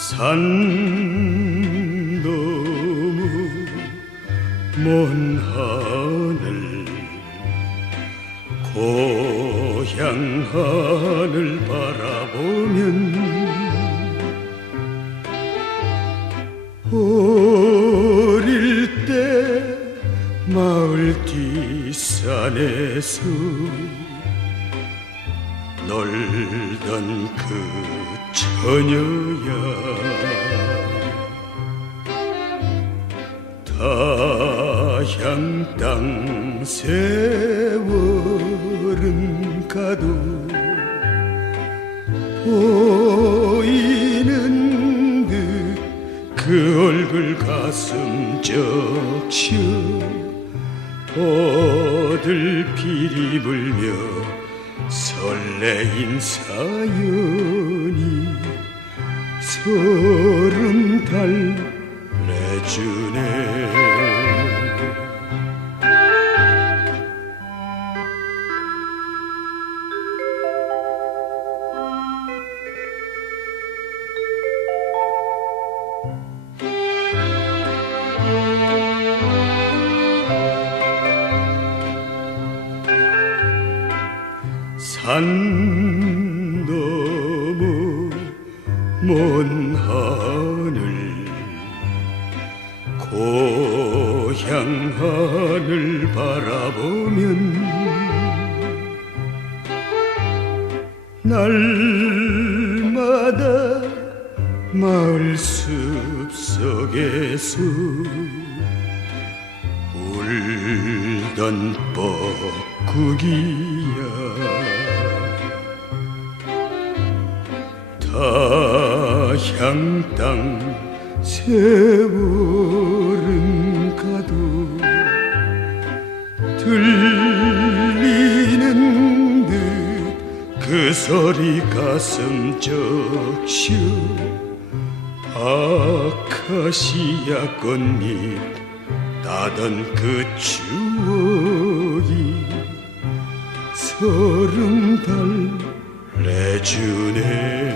산 너무 먼 하늘 고향 하늘 바라보면 어릴 때 마을 뒷산에서 놀던 그 처녀야. 타향 땅 세월은 가도 보이는 듯 그 얼굴 가슴 적셔. 어들 피리 불며 설레인 사연이 소름 달래주네 산 너무 먼 하늘 고향 하늘 바라보면 날마다 마을 숲속에서 울던 뻐꾸기야 타향 땅 세월은 가도 들리는 듯 그 소리 가슴 적셔 아카시아 꽃잎 따던 그 추억이 소름 달래주네